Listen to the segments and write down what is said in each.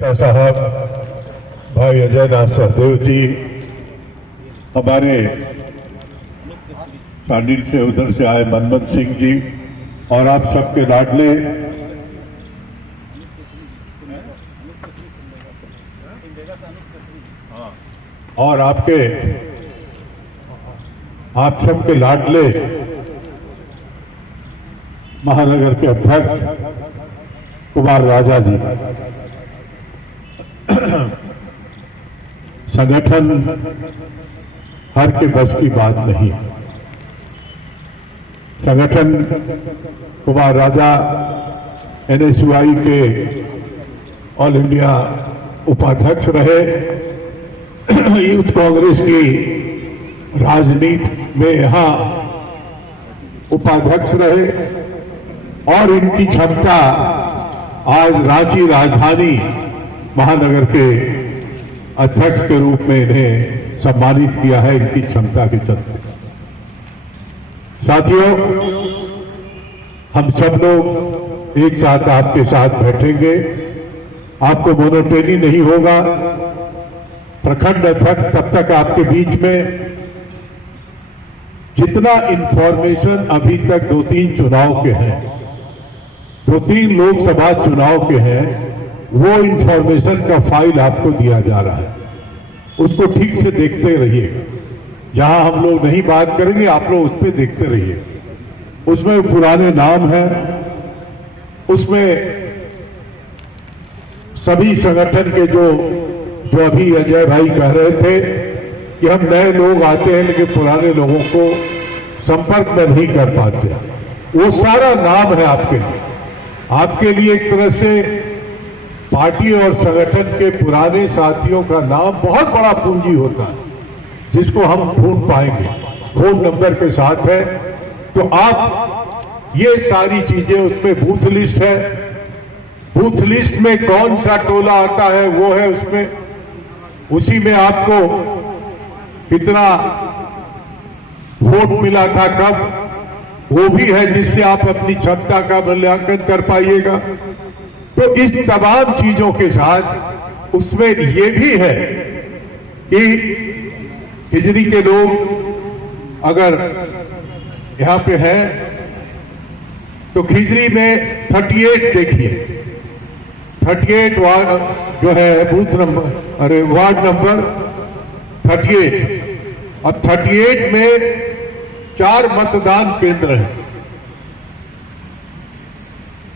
साहब, भाई अजय नाथ सहदेव जी, हमारे सांडील से उधर से आए मनमोहन सिंह जी और आप सबके लाडले और आप सबके लाडले महानगर के अध्यक्ष कुमार राजा जी, संगठन हर के बस की बात नहीं। संगठन कुमार राजा एनएसयूआई के ऑल इंडिया उपाध्यक्ष रहे, यूथ कांग्रेस की राजनीति में यहां उपाध्यक्ष रहे और इनकी क्षमता आज रांची राजधानी महानगर के अध्यक्ष के रूप में इन्हें सम्मानित किया है, इनकी क्षमता के चलते। साथियों, हम सब लोग एक साथ आपके साथ बैठेंगे, आपको मोनोटोनी नहीं होगा। प्रखंड अध्यक्ष तब तक आपके बीच में जितना इंफॉर्मेशन अभी तक 2-3 चुनाव के हैं, 2-3 लोकसभा चुनाव के हैं, वो इंफॉर्मेशन का फाइल आपको दिया जा रहा है, उसको ठीक से देखते रहिए। जहां हम लोग नहीं बात करेंगे, आप लोग उस पर देखते रहिए। उसमें पुराने नाम हैं, उसमें सभी संगठन के जो अभी अजय भाई कह रहे थे कि हम नए लोग आते हैं लेकिन पुराने लोगों को संपर्क में नहीं कर पाते, वो सारा नाम है आपके लिए। आपके लिए एक तरह से पार्टी और संगठन के पुराने साथियों का नाम बहुत बड़ा पूंजी होता है, जिसको हम ढूंढ पाएंगे, फोन नंबर के साथ है। तो आप ये सारी चीजें, उसमें बूथ लिस्ट है, बूथ लिस्ट में कौन सा टोला आता है वो है उसमें, उसी में आपको कितना वोट मिला था कब, वो भी है, जिससे आप अपनी क्षमता का मूल्यांकन कर पाइएगा। तो इस तमाम चीजों के साथ उसमें ये भी है कि खिजरी के लोग अगर यहां पे हैं तो खिजरी में 38 देखिए, 38 वार्ड जो है बूथ नंबर, अरे वार्ड नंबर 38, और 38 में 4 मतदान केंद्र हैं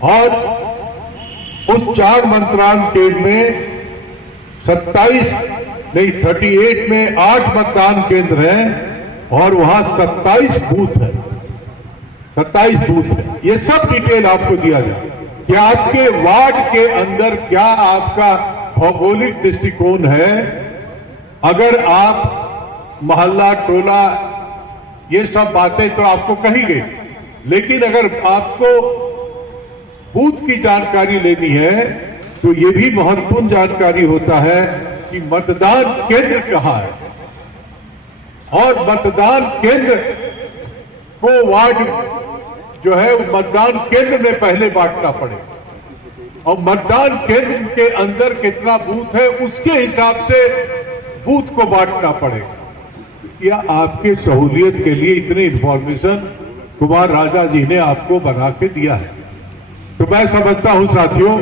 और उस 4 मतदान केंद्र में 38 में 8 मतदान केंद्र हैं और वहां 27 बूथ है, 27 बूथ है। ये सब डिटेल आपको दिया जाए कि आपके वार्ड के अंदर क्या आपका भौगोलिक दृष्टिकोण है। अगर आप मोहल्ला, टोला, ये सब बातें तो आपको कही गई, लेकिन अगर आपको बूथ की जानकारी लेनी है तो ये भी महत्वपूर्ण जानकारी होता है कि मतदान केंद्र कहां है, और मतदान केंद्र को वार्ड जो है वो मतदान केंद्र में पहले बांटना पड़ेगा, और मतदान केंद्र के अंदर कितना बूथ है उसके हिसाब से बूथ को बांटना पड़ेगा। या आपके सहूलियत के लिए इतनी इंफॉर्मेशन कुमार राजा जी ने आपको बना के दिया है। तो मैं समझता हूं साथियों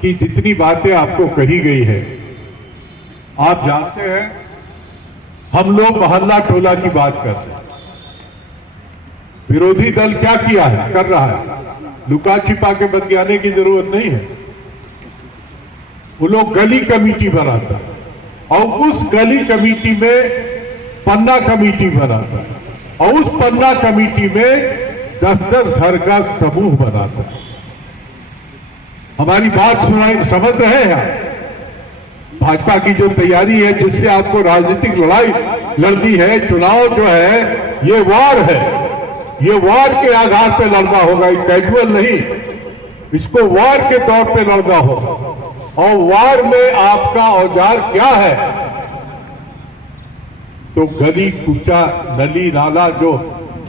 कि जितनी बातें आपको कही गई है, आप जानते हैं हम लोग मोहल्ला टोला की बात करते हैं, विरोधी दल क्या किया है, कर रहा है, लुका छिपा के बतियाने की जरूरत नहीं है। वो लोग गली कमेटी बनाता है और उस गली कमेटी में पन्ना कमेटी बनाता है और उस पन्ना कमेटी में 10-10 घर का समूह बनाता है। हमारी बात समझ रहे हैं आप? भाजपा की जो तैयारी है, जिससे आपको राजनीतिक लड़ाई लड़नी है, चुनाव जो है ये वार है, ये वार के आधार पर लड़ना होगा, ये कैजुअल नहीं, इसको वार के तौर पे लड़ना होगा। और वार में आपका औजार क्या है? तो गली कूचा, नली नाला, जो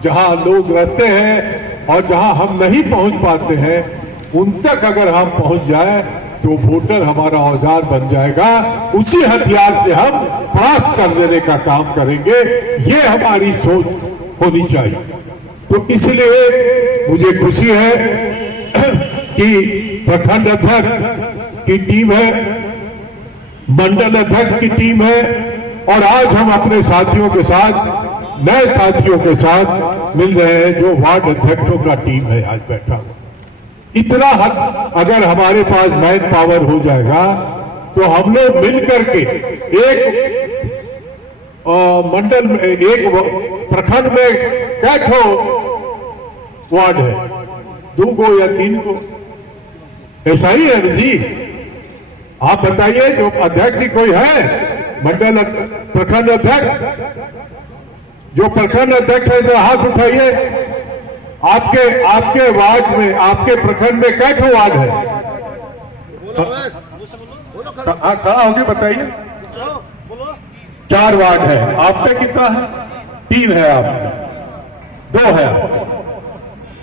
जहां लोग रहते हैं और जहां हम नहीं पहुंच पाते हैं, उन तक अगर हम पहुंच जाए तो वोटर हमारा औजार बन जाएगा, उसी हथियार से हम परास्त कर देने का काम करेंगे। ये हमारी सोच होनी चाहिए। तो इसलिए मुझे खुशी है कि प्रखंड अध्यक्ष की टीम है, मंडल अध्यक्ष की टीम है, और आज हम अपने साथियों के साथ, नए साथियों के साथ मिल रहे हैं जो वार्ड अध्यक्षों का टीम है आज बैठा हुआ। इतना हद अगर हमारे पास मैन पावर हो जाएगा तो हम लोग मिलकर के एक मंडल में, एक प्रखंड में कैठो वार्ड है, 2 को या 3 को, ऐसा ही है जी। आप बताइए, जो अध्यक्ष कोई है मंडल प्रखंड अध्यक्ष, जो प्रखंड अध्यक्ष है जो हाथ उठाइए। आपके वार्ड में, आपके प्रखंड में कैठो वार्ड है? कहाँ होगी बताइए? 4 वार्ड है। आप पे कितना है? 3 है। आप 2 है।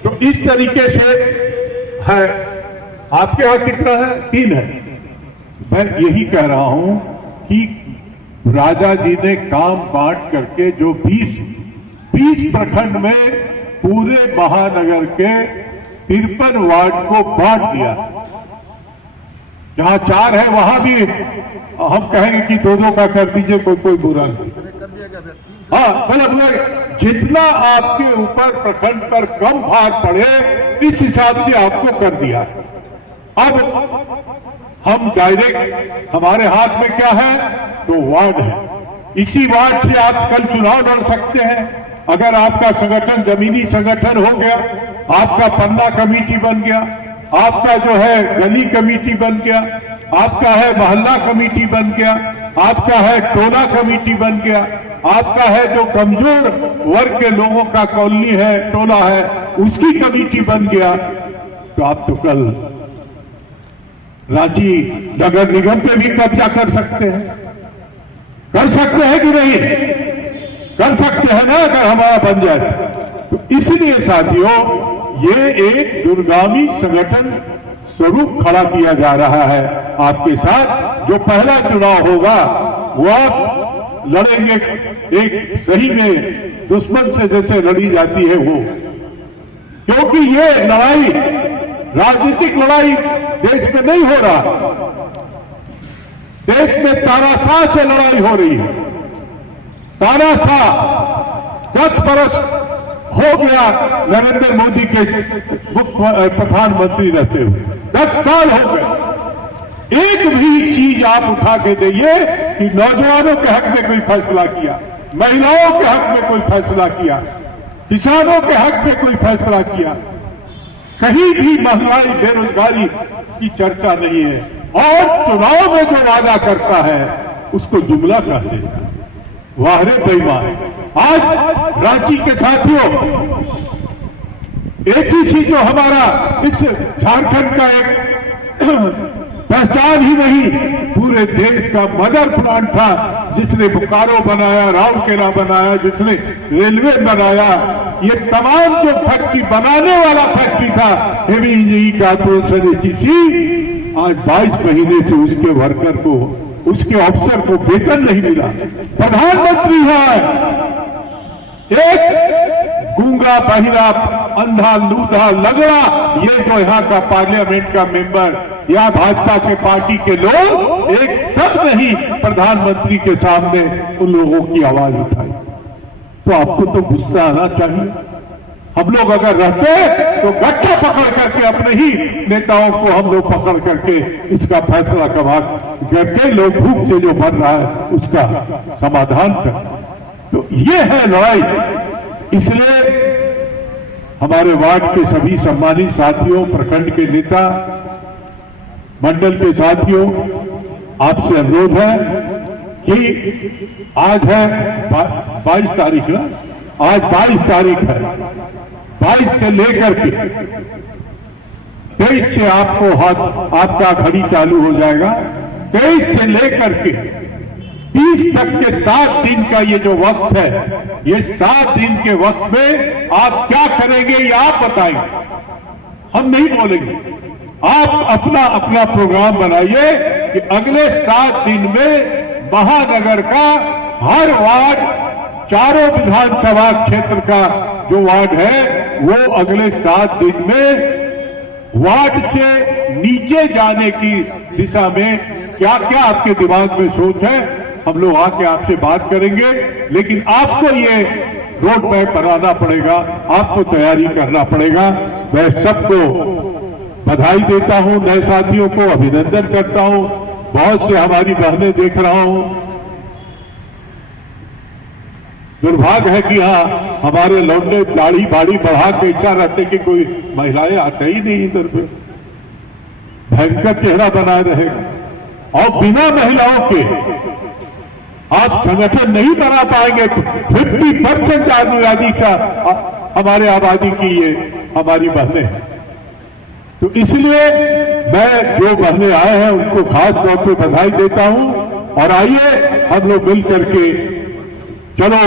तो इस तरीके से है। आपके यहां कितना है? 3 है। मैं यही कह रहा हूं कि राजा जी ने काम बांट करके जो 20 प्रखंड में पूरे महानगर के 53 वार्ड को बांट दिया। जहां 4 है वहां भी हम कहेंगे कि 2-2 का कर दीजिए, कोई बुरा नहीं। हाँ, मतलब जितना आपके ऊपर प्रखंड पर कम भार पड़े, इस हिसाब से आपको कर दिया। अब हम डायरेक्ट, हमारे हाथ में क्या है? तो वार्ड है। इसी वार्ड से आप कल चुनाव लड़ सकते हैं। अगर आपका संगठन जमीनी संगठन हो गया, आपका पन्ना कमेटी बन गया, आपका जो है गली कमेटी बन गया, आपका है मोहल्ला कमेटी बन गया, आपका है टोला कमेटी बन गया, आपका है जो कमजोर वर्ग के लोगों का कॉलोनी है, टोला है, उसकी कमेटी बन गया, तो आप तो कल रांची नगर निगम पे भी कब्जा कर सकते हैं। कर सकते हैं कि नहीं? कर सकते हैं ना, अगर हमारा बन जाए तो। इसलिए साथियों, ये एक दूरगामी संगठन स्वरूप खड़ा किया जा रहा है आपके साथ। जो पहला चुनाव होगा वो आप लड़ेंगे, एक सही में दुश्मन से जैसे लड़ी जाती है वो, क्योंकि ये लड़ाई राजनीतिक लड़ाई देश में नहीं हो रहा। देश में तानाशाह से लड़ाई हो रही है। तानाशाह 10 बरस हो गया नरेंद्र मोदी के प्रधानमंत्री रहते हुए, 10 साल हो गए। एक भी चीज आप उठा के दइए कि नौजवानों के हक में कोई फैसला किया, महिलाओं के हक में कोई फैसला किया, किसानों के हक में कोई फैसला किया। कहीं भी महंगाई, बेरोजगारी की चर्चा नहीं है। और चुनाव में जो वादा करता है उसको जुमला कहते हैं। वाह रे बेईमान। आज रांची के साथियों, एक ही चीज जो हमारा इस झारखंड का एक पहचान ही नहीं, पूरे देश का मदर प्लांट था, जिसने बोकारो बनाया, राउरकेला बनाया, जिसने रेलवे बनाया, ये तमाम जो फैक्ट्री बनाने वाला फैक्ट्री था हेवी इंजीनियरिंग कारपोरेशन एचईसी, आज 22 महीने से उसके वर्कर को, उसके अफसर को वेतन नहीं मिला। प्रधानमंत्री है एक गूंगा, बहिरा, अंधा, लूधा, लगड़ा, ये जो यहाँ का पार्लियामेंट का मेंबर या भाजपा के पार्टी के लोग एक सब नहीं प्रधानमंत्री के सामने उन लोगों की आवाज उठाई। तो आपको तो गुस्सा आना चाहिए। हम लोग अगर रहते तो गट्ठा पकड़ करके अपने ही नेताओं को हम लोग पकड़ करके इसका फैसला करके लोग भूख से जो मर रहा है उसका समाधान कर। तो ये है लड़ाई। इसलिए हमारे वार्ड के सभी सम्मानित साथियों, प्रखंड के नेता, मंडल के साथियों, आपसे अनुरोध है कि आज है 22 तारीख ना, आज 22 तारीख है। 22 से लेकर के 23 से आपको आपका घड़ी चालू हो जाएगा। 23 से लेकर के 30 तक के 7 दिन का ये जो वक्त है, ये 7 दिन के वक्त में आप क्या करेंगे ये आप बताएंगे, हम नहीं बोलेंगे। आप अपना अपना प्रोग्राम बनाइए कि अगले 7 दिन में महानगर का हर वार्ड, चारों विधानसभा क्षेत्र का जो वार्ड है वो अगले 7 दिन में वार्ड से नीचे जाने की दिशा में क्या क्या आपके दिमाग में सोच है, हम लोग आके आपसे बात करेंगे। लेकिन आपको ये रोड मैप बनाना पड़ेगा, आपको तैयारी करना पड़ेगा। मैं सबको बधाई देता हूं, नए साथियों को अभिनंदन करता हूं। बहुत से हमारी बहनें देख रहा हूं, दुर्भाग्य है कि हाँ हमारे लौंडे दाढ़ी बाड़ी बढ़ा के ऐसा रहते कि कोई महिलाएं आते ही नहीं इधर पे, भयंकर चेहरा बनाए रहेगा। और बिना महिलाओं के आप संगठन नहीं बना पाएंगे। 50% आबादी से हमारे आबादी की ये हमारी बहनें हैं। तो इसलिए मैं जो बहनें आए हैं उनको खास तौर पे बधाई देता हूं। और आइए हम लोग मिल करके चलो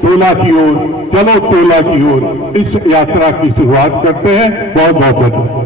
टोला की ओर, चलो टोला की ओर इस यात्रा की शुरुआत करते हैं। बहुत बहुत धन्यवाद।